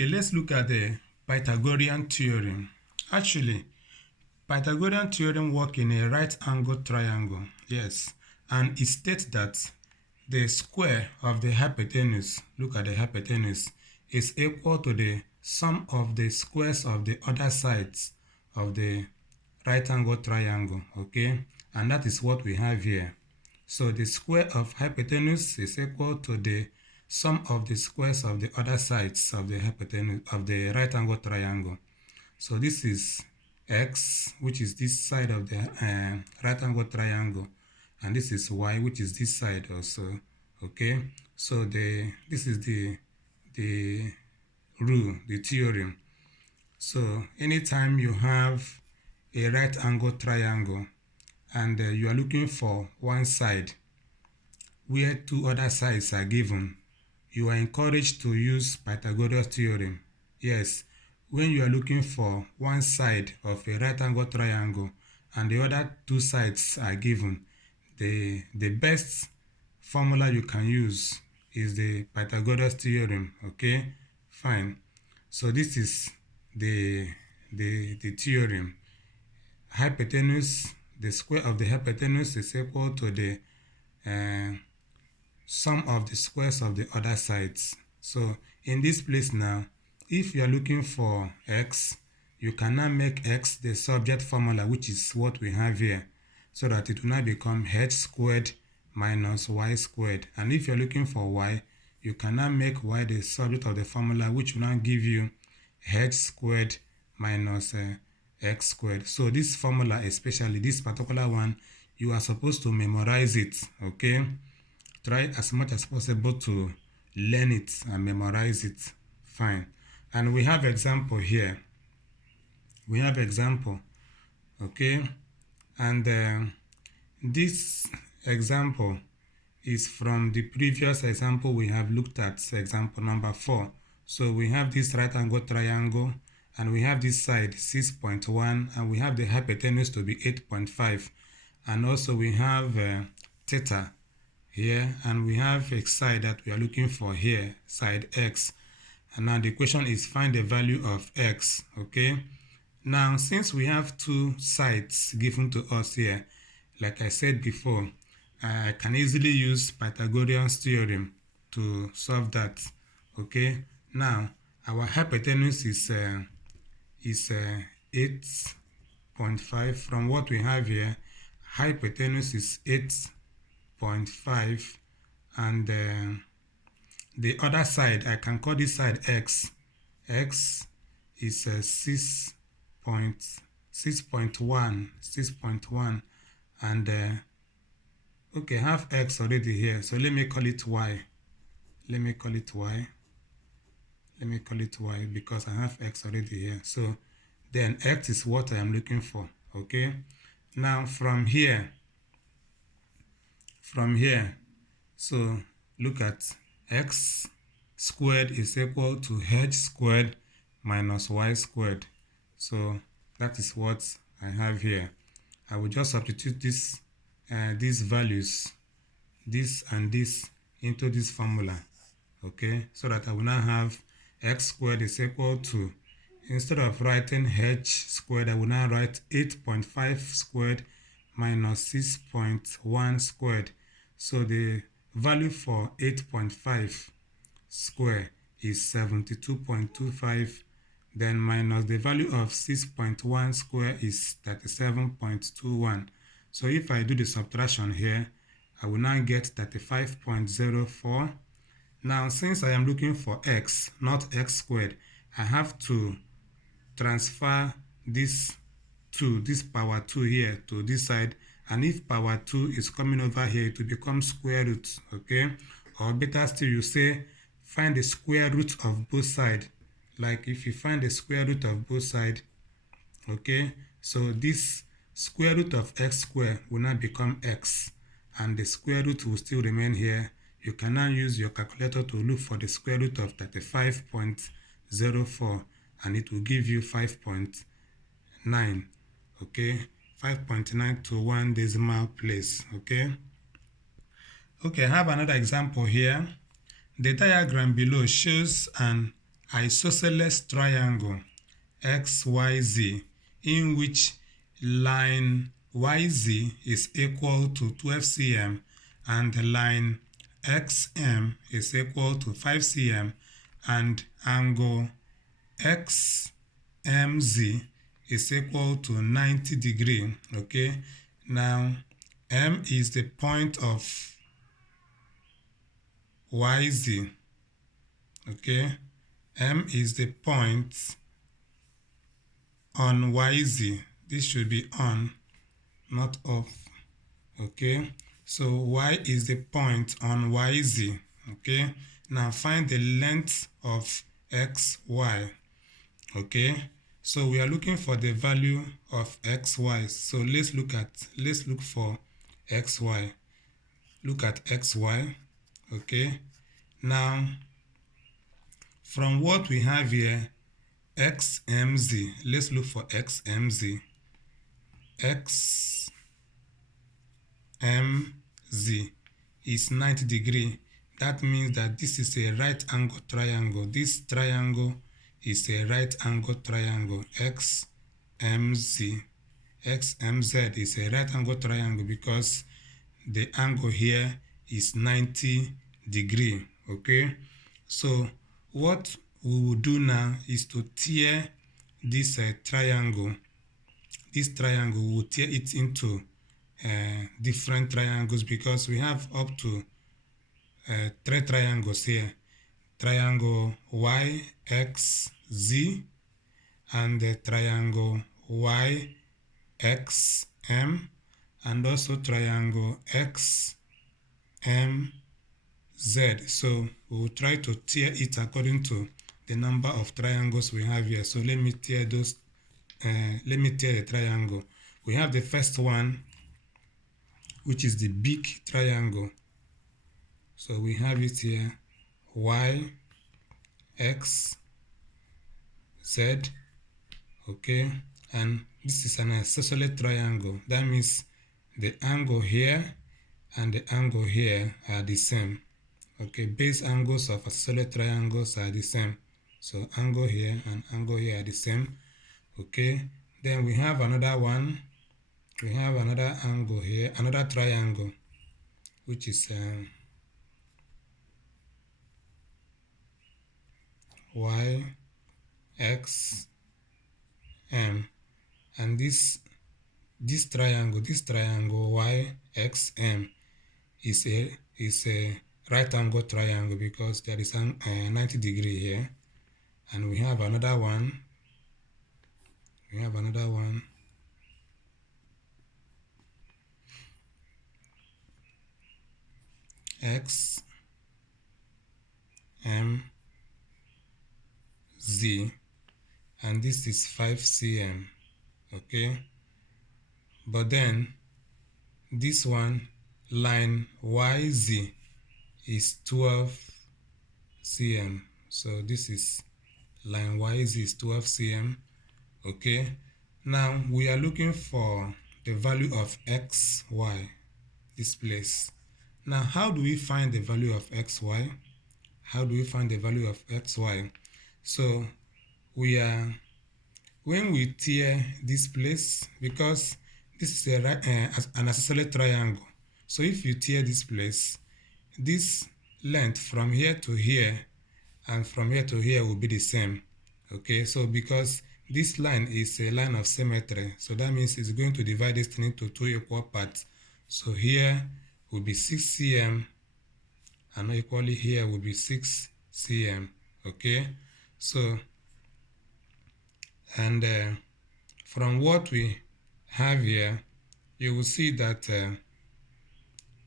Okay, let's look at the Pythagorean theorem. Actually, Pythagorean theorem works in a right-angled triangle. Yes, and it states that the square of the hypotenuse, look at the hypotenuse, is equal to the sum of the squares of the other sides of the right-angled triangle. Okay, and that is what we have here. So the square of hypotenuse is equal to the sum of the squares of the other sides of the hypotenuse of the right angle triangle. So this is x, which is this side of the right angle triangle, and this is y, which is this side also. Okay, so this is the rule, the theorem. So anytime you have a right angle triangle and you are looking for one side where two other sides are given, you are encouraged to use Pythagoras theorem. Yes, when you are looking for one side of a right angle triangle and the other two sides are given, the best formula you can use is the Pythagoras theorem. Okay, fine. So this is the theorem. Hypotenuse, the square of the hypotenuse is equal to the sum of the squares of the other sides. So in this place now, if you are looking for x, you can now make x the subject formula, which is what we have here, so that it will now become h squared minus y squared. And if you're looking for y, you can now make y the subject of the formula, which will now give you h squared minus x squared. So this formula, especially this particular one, you are supposed to memorize it. Okay, try as much as possible to learn it and memorize it. Fine. And we have example here. We have example. Okay, and this example is from the previous example we have looked at, example number 4. So we have this right angle triangle, and we have this side 6.1, and we have the hypotenuse to be 8.5, and also we have theta here, and we have a side that we are looking for here, side x. And now the question is find the value of x. Okay, now since we have two sides given to us here, like I said before, I can easily use Pythagorean theorem to solve that. Okay, now our hypotenuse is 8.5. From what we have here, hypotenuse is 8.5, and the other side, I can call this side x. X is 6.1, and okay, I have x already here, so let me call it y. Let me call it y because I have x already here. So then x is what I am looking for. Okay, now from here, so look at x squared is equal to h squared minus y squared. So that is what I have here. I will just substitute these values, this and this, into this formula. Okay, so that I will now have x squared is equal to, instead of writing h squared, I will now write 8.5 squared minus 6.1 squared. So the value for 8.5 square is 72.25, then minus the value of 6.1 square is 37.21. So if I do the subtraction here, I will now get 35.04. Now, since I am looking for x, not x squared, I have to transfer this power 2 here to this side, and if power 2 is coming over here, it will become square root. Okay, or better still, you say find the square root of both sides. Like if you find the square root of both sides, okay, so this square root of x squared will now become x, and the square root will still remain here. You can now use your calculator to look for the square root of 35.04, and it will give you 5.9. Okay, 5.9 to 1 decimal place. Okay, I have another example here. The diagram below shows an isosceles triangle XYZ, in which line YZ is equal to 12 cm and line XM is equal to 5 cm and angle XMZ is equal to 90 degree. Okay, now M is the point of YZ. Okay, M is the point on YZ. This should be on, not off. Okay, so Y is the point on YZ. Okay, now find the length of XY. Okay, so we are looking for the value of XY. So let's look for XY. Look at XY. Okay, now from what we have here, XMZ, let's look for XMZ. XMZ is 90 degree. That means that this is a right angle triangle. This triangle is a right angle triangle. XMZ is a right angle triangle because the angle here is 90 degree. Okay, so what we will do now is to tear this triangle. This triangle, we will tear it into different triangles because we have up to 3 triangles here. Triangle YXZ and the triangle YXM and also triangle XMZ. So we will try to tear it according to the number of triangles we have here. So let me tear those. Let me tear the triangle. We have the first one, which is the big triangle. So we have it here, Y, X, Z, okay, and this is an isosceles triangle. That means the angle here and the angle here are the same. Okay, base angles of isosceles triangles are the same. So angle here and angle here are the same. Okay, then we have another one. We have another angle here, another triangle, which is Y, X, M, and this triangle Y, X, M is a right angle triangle because there is a 90 degree here, and we have another one. X, M, Z, and this is 5 cm. Okay, but then this one, line YZ, is 12 cm. So this is line YZ is 12 cm. Okay, now we are looking for the value of XY, this place. Now, how do we find the value of XY? How do we find the value of XY? So when we tear this place, because this is an isosceles triangle. So if you tear this place, this length from here to here and from here to here will be the same. Okay, so because this line is a line of symmetry, so that means it's going to divide this thing into 2 equal parts. So here will be 6 cm and equally here will be 6 cm. Okay, so and from what we have here, you will see that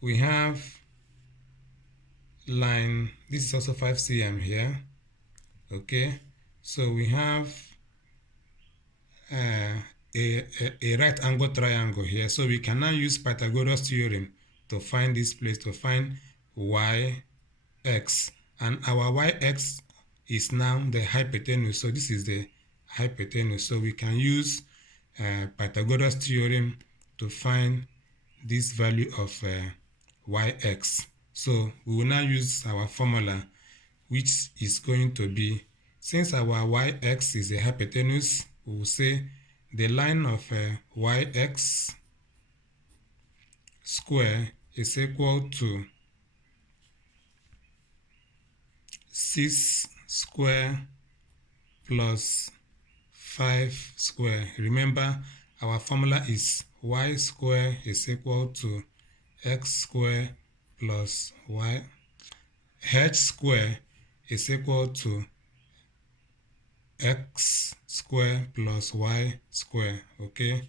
we have line, this is also 5 cm here. Okay, so we have a right angle triangle here. So we can now use Pythagoras theorem to find this place, to find YX, and our YX is now the hypotenuse. So this is the hypotenuse. So we can use Pythagoras theorem to find this value of YX. So we will now use our formula, which is going to be since our yx is a hypotenuse, we will say the line of yx square is equal to 6 square plus 5 square. Remember, our formula is y square is equal to x square plus y. H square is equal to x square plus y square. Okay,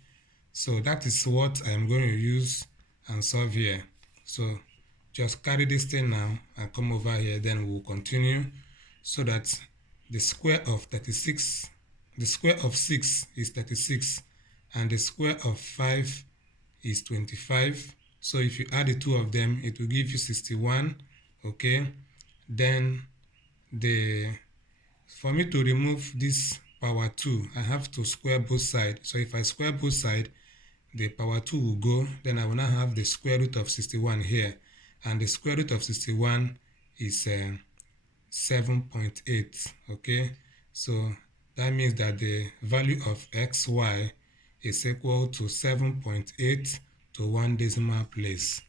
so that is what I'm going to use and solve here. So just carry this thing now and come over here, then we'll continue, so that the square of 36, the square of 6 is 36, and the square of 5 is 25. So if you add the two of them, it will give you 61. Okay, then for me to remove this power 2, I have to square both sides. So if I square both sides, the power 2 will go, then I will now have the square root of 61 here, and the square root of 61 is 7.8. okay, so that means that the value of xy is equal to 7.8 to 1 decimal place.